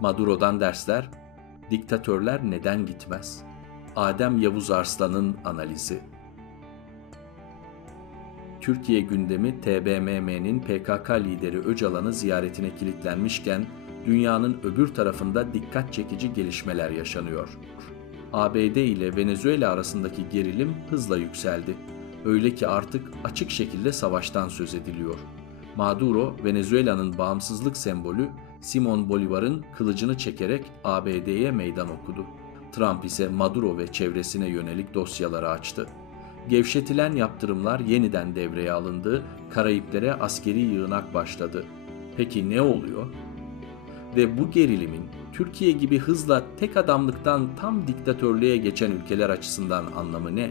Maduro'dan dersler, diktatörler neden gitmez? Adem Yavuz Arslan'ın analizi. Türkiye gündemi TBMM'nin PKK lideri Öcalan'ı ziyaretine kilitlenmişken dünyanın öbür tarafında dikkat çekici gelişmeler yaşanıyor. ABD ile Venezuela arasındaki gerilim hızla yükseldi. Öyle ki artık açık şekilde savaştan söz ediliyor. Maduro, Venezuela'nın bağımsızlık sembolü Simon Bolivar'ın kılıcını çekerek ABD'ye meydan okudu. Trump ise Maduro ve çevresine yönelik dosyaları açtı. Gevşetilen yaptırımlar yeniden devreye alındı, Karayiplere askeri yığınak başladı. Peki ne oluyor? Ve bu gerilimin Türkiye gibi hızla tek adamlıktan tam diktatörlüğe geçen ülkeler açısından anlamı ne?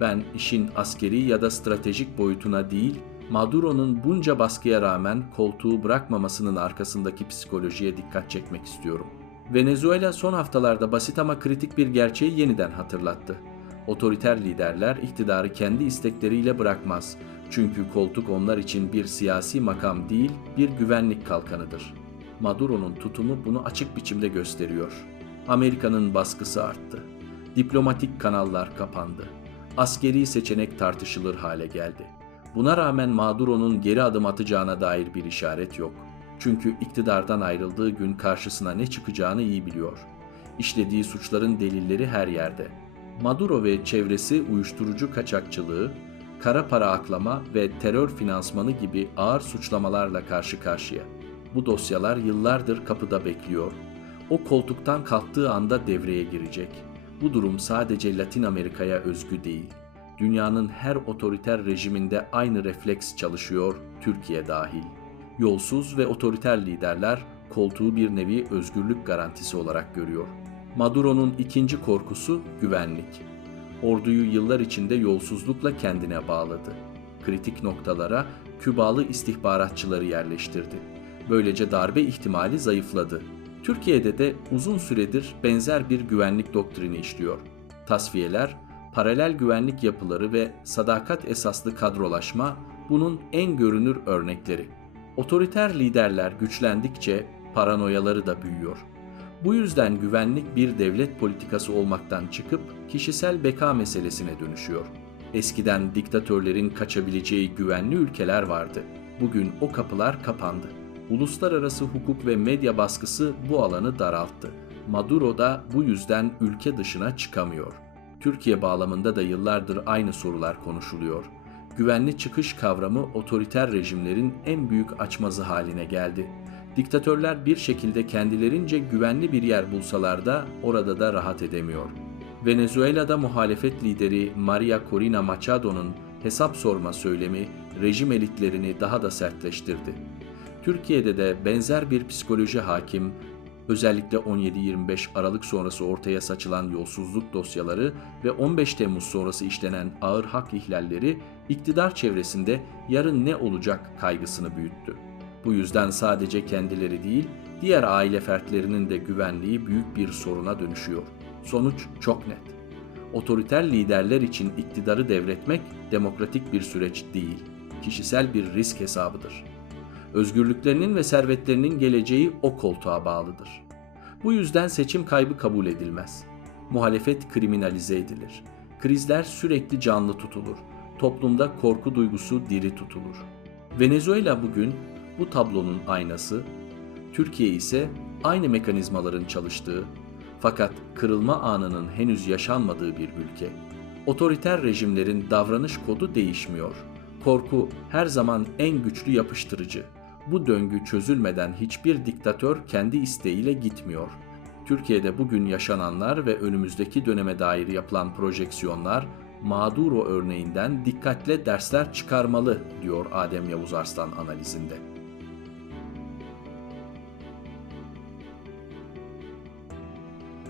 Ben işin askeri ya da stratejik boyutuna değil, Maduro'nun bunca baskıya rağmen koltuğu bırakmamasının arkasındaki psikolojiye dikkat çekmek istiyorum. Venezuela son haftalarda basit ama kritik bir gerçeği yeniden hatırlattı. Otoriter liderler iktidarı kendi istekleriyle bırakmaz. Çünkü koltuk onlar için bir siyasi makam değil, bir güvenlik kalkanıdır. Maduro'nun tutumu bunu açık biçimde gösteriyor. Amerika'nın baskısı arttı. Diplomatik kanallar kapandı. Askeri seçenek tartışılır hale geldi. Buna rağmen Maduro'nun geri adım atacağına dair bir işaret yok. Çünkü iktidardan ayrıldığı gün karşısına ne çıkacağını iyi biliyor. İşlediği suçların delilleri her yerde. Maduro ve çevresi uyuşturucu kaçakçılığı, kara para aklama ve terör finansmanı gibi ağır suçlamalarla karşı karşıya. Bu dosyalar yıllardır kapıda bekliyor. O koltuktan kalktığı anda devreye girecek. Bu durum sadece Latin Amerika'ya özgü değil. Dünyanın her otoriter rejiminde aynı refleks çalışıyor, Türkiye dahil. Yolsuz ve otoriter liderler koltuğu bir nevi özgürlük garantisi olarak görüyor. Maduro'nun ikinci korkusu güvenlik. Orduyu yıllar içinde yolsuzlukla kendine bağladı. Kritik noktalara Kübalı istihbaratçıları yerleştirdi. Böylece darbe ihtimali zayıfladı. Türkiye'de de uzun süredir benzer bir güvenlik doktrini işliyor. Tasfiyeler, paralel güvenlik yapıları ve sadakat esaslı kadrolaşma bunun en görünür örnekleri. Otoriter liderler güçlendikçe paranoyaları da büyüyor. Bu yüzden güvenlik bir devlet politikası olmaktan çıkıp kişisel beka meselesine dönüşüyor. Eskiden diktatörlerin kaçabileceği güvenli ülkeler vardı. Bugün o kapılar kapandı. Uluslararası hukuk ve medya baskısı bu alanı daralttı. Maduro da bu yüzden ülke dışına çıkamıyor. Türkiye bağlamında da yıllardır aynı sorular konuşuluyor. Güvenli çıkış kavramı otoriter rejimlerin en büyük açmazı haline geldi. Diktatörler bir şekilde kendilerince güvenli bir yer bulsalar da orada da rahat edemiyor. Venezuela'da muhalefet lideri Maria Corina Machado'nun hesap sorma söylemi rejim elitlerini daha da sertleştirdi. Türkiye'de de benzer bir psikoloji hakim, özellikle 17-25 Aralık sonrası ortaya saçılan yolsuzluk dosyaları ve 15 Temmuz sonrası işlenen ağır hak ihlalleri iktidar çevresinde yarın ne olacak kaygısını büyüttü. Bu yüzden sadece kendileri değil, diğer aile fertlerinin de güvenliği büyük bir soruna dönüşüyor. Sonuç çok net. Otoriter liderler için iktidarı devretmek demokratik bir süreç değil, kişisel bir risk hesabıdır. Özgürlüklerinin ve servetlerinin geleceği o koltuğa bağlıdır. Bu yüzden seçim kaybı kabul edilmez. Muhalefet kriminalize edilir. Krizler sürekli canlı tutulur. Toplumda korku duygusu diri tutulur. Venezuela bugün bu tablonun aynası, Türkiye ise aynı mekanizmaların çalıştığı fakat kırılma anının henüz yaşanmadığı bir ülke. Otoriter rejimlerin davranış kodu değişmiyor. Korku her zaman en güçlü yapıştırıcı. Bu döngü çözülmeden hiçbir diktatör kendi isteğiyle gitmiyor. Türkiye'de bugün yaşananlar ve önümüzdeki döneme dair yapılan projeksiyonlar Maduro örneğinden dikkatle dersler çıkarmalı diyor Adem Yavuz Arslan analizinde.